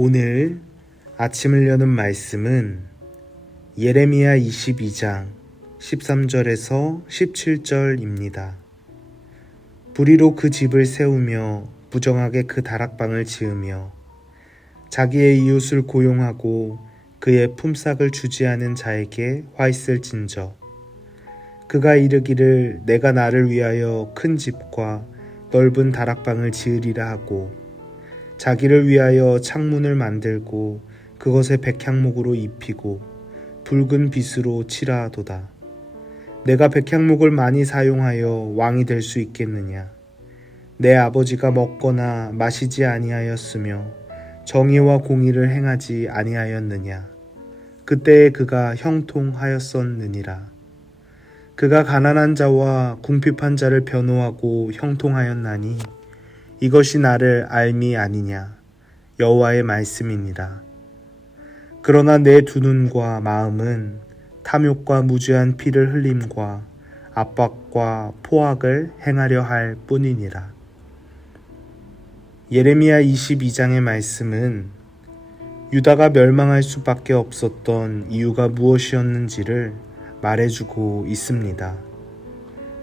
오늘 아침을 여는 말씀은 예레미야 22장 13절에서 17절입니다. 불의로 그 집을 세우며 부정하게 그 다락방을 지으며 자기의 이웃을 고용하고 그의 품삯을 주지 않은 자에게 화 있을진저. 그가 이르기를 내가 나를 위하여 큰 집과 넓은 다락방을 지으리라 하고 자기를 위하여 창문을 만들고 그것에 백향목으로 입히고 붉은 빗으로 칠하 하도다. 내가 백향목을 많이 사용하여 왕이 될 수 있겠느냐? 내 아버지가 먹거나 마시지 아니하였으며 정의와 공의를 행하지 아니하였느냐? 그때에 그가 형통하였었느니라. 그가 가난한 자와 궁핍한 자를 변호하고 형통하였나니 이것이 나를 알미 아니냐? 여호와의 말씀이니라. 그러나 내 두 눈과 마음은 탐욕과 무죄한 피를 흘림과 압박과 포악을 행하려 할 뿐이니라. 예레미야 22장의 말씀은 유다가 멸망할 수밖에 없었던 이유가 무엇이었는지를 말해주고 있습니다.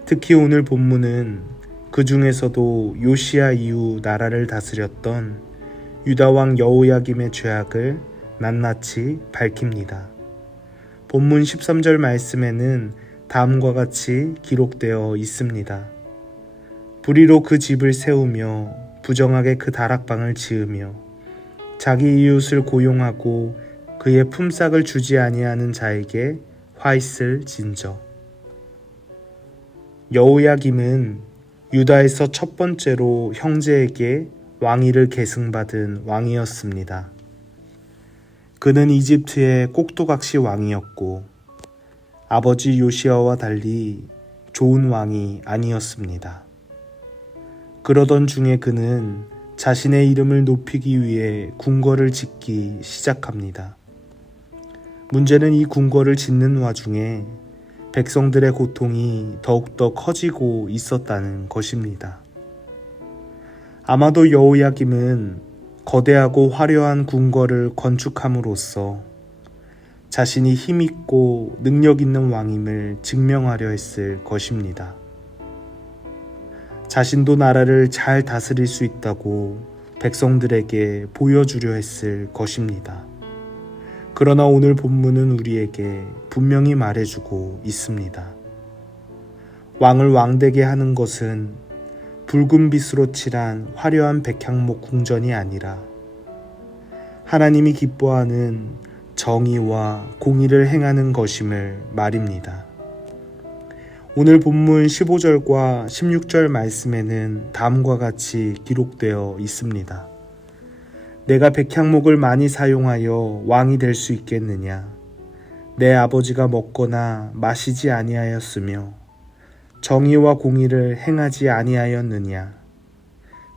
특히 오늘 본문은 그 중에서도 요시야 이후 나라를 다스렸던 유다 왕 여호야김의 죄악을 낱낱이 밝힙니다. 본문 13절 말씀에는 다음과 같이 기록되어 있습니다. 불의로 그 집을 세우며 부정하게 그 다락방을 지으며 자기 이웃을 고용하고 그의 품삯을 주지 아니하는 자에게 화 있을진저. 여호야김은 유다에서 첫 번째로 형제에게 왕위를 계승받은 왕이었습니다. 그는 이집트의 꼭두각시 왕이었고 아버지 요시야와 달리 좋은 왕이 아니었습니다. 그러던 중에 그는 자신의 이름을 높이기 위해 궁궐을 짓기 시작합니다. 문제는 이 궁궐을 짓는 와중에 백성들의 고통이 더욱더 커지고 있었다는 것입니다. 아마도 여호야김은 거대하고 화려한 궁궐을 건축함으로써 자신이 힘있고 능력 있는 왕임을 증명하려 했을 것입니다. 자신도 나라를 잘 다스릴 수 있다고 백성들에게 보여주려 했을 것입니다. 그러나 오늘 본문은 우리에게 분명히 말해주고 있습니다. 왕을 왕되게 하는 것은 붉은 빛으로 칠한 화려한 백향목 궁전이 아니라 하나님이 기뻐하는 정의와 공의를 행하는 것임을 말입니다. 오늘 본문 15절과 16절 말씀에는 다음과 같이 기록되어 있습니다. 내가 백향목을 많이 사용하여 왕이 될 수 있겠느냐? 내 아버지가 먹거나 마시지 아니하였으며 정의와 공의를 행하지 아니하였느냐?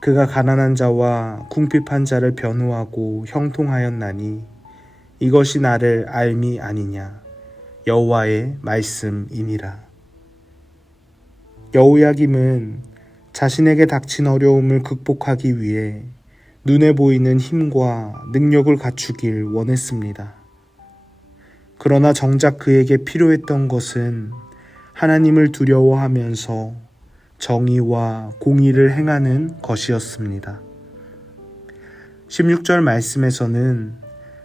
그가 가난한 자와 궁핍한 자를 변호하고 형통하였나니 이것이 나를 알미 아니냐? 여호와의 말씀이니라. 여호야김은 자신에게 닥친 어려움을 극복하기 위해 눈에 보이는 힘과 능력을 갖추길 원했습니다. 그러나 정작 그에게 필요했던 것은 하나님을 두려워하면서 정의와 공의를 행하는 것이었습니다. 16절 말씀에서는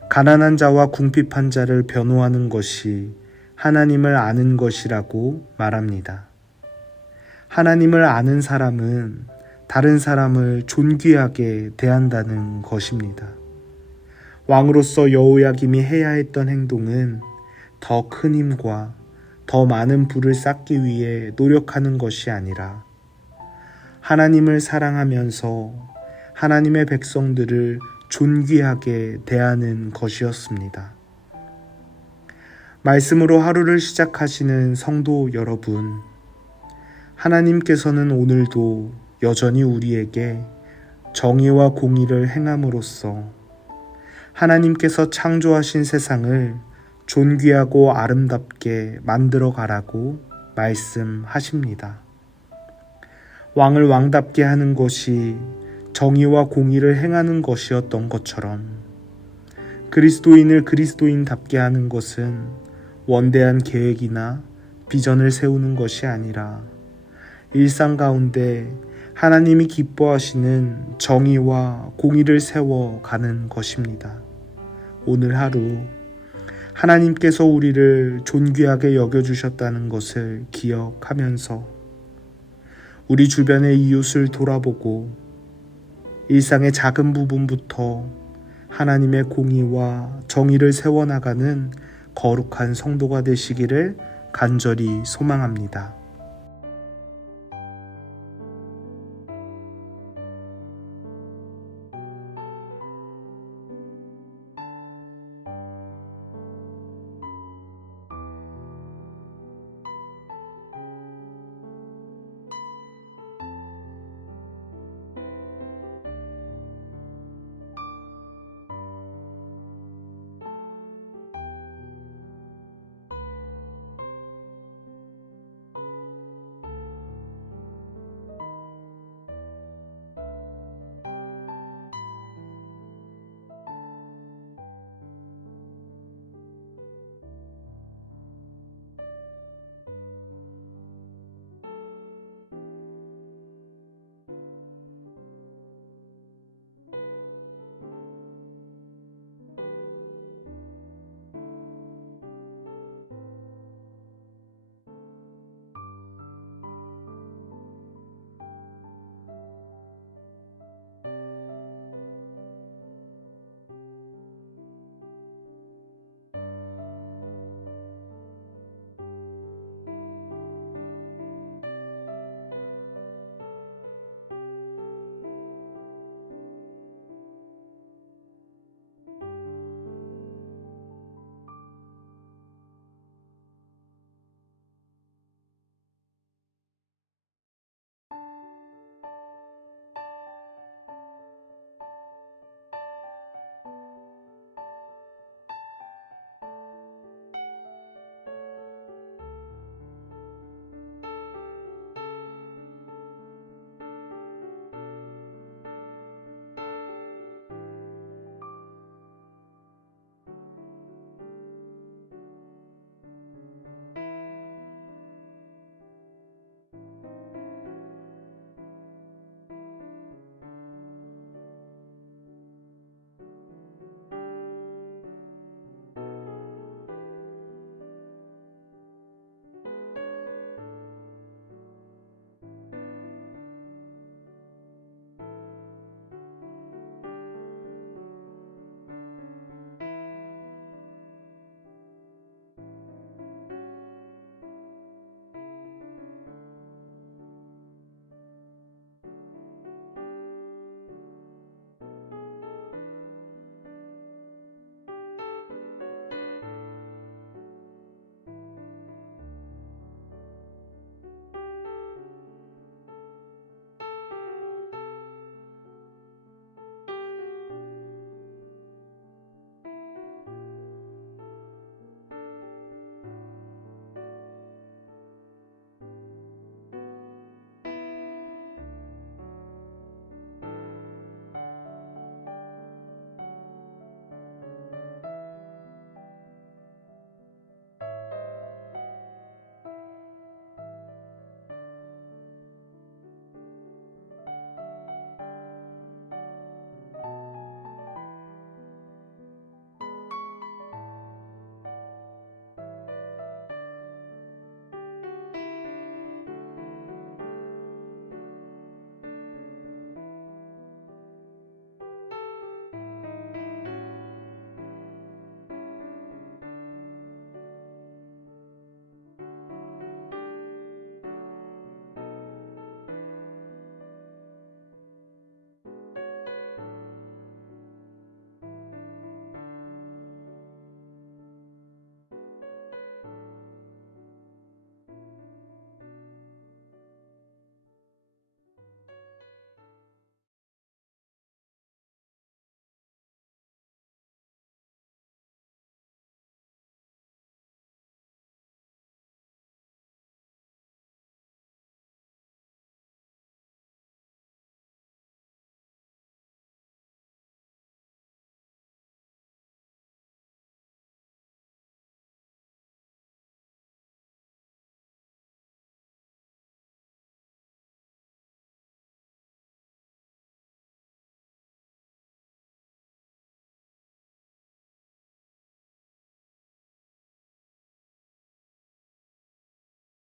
가난한 자와 궁핍한 자를 변호하는 것이 하나님을 아는 것이라고 말합니다. 하나님을 아는 사람은 다른 사람을 존귀하게 대한다는 것입니다. 왕으로서 여호야김이 해야 했던 행동은 더 큰 힘과 더 많은 부를 쌓기 위해 노력하는 것이 아니라 하나님을 사랑하면서 하나님의 백성들을 존귀하게 대하는 것이었습니다. 말씀으로 하루를 시작하시는 성도 여러분, 하나님께서는 오늘도 여전히 우리에게 정의와 공의를 행함으로써 하나님께서 창조하신 세상을 존귀하고 아름답게 만들어 가라고 말씀하십니다. 왕을 왕답게 하는 것이 정의와 공의를 행하는 것이었던 것처럼 그리스도인을 그리스도인답게 하는 것은 원대한 계획이나 비전을 세우는 것이 아니라 일상 가운데 하나님이 기뻐하시는 정의와 공의를 세워가는 것입니다. 오늘 하루 하나님께서 우리를 존귀하게 여겨주셨다는 것을 기억하면서 우리 주변의 이웃을 돌아보고 일상의 작은 부분부터 하나님의 공의와 정의를 세워나가는 거룩한 성도가 되시기를 간절히 소망합니다.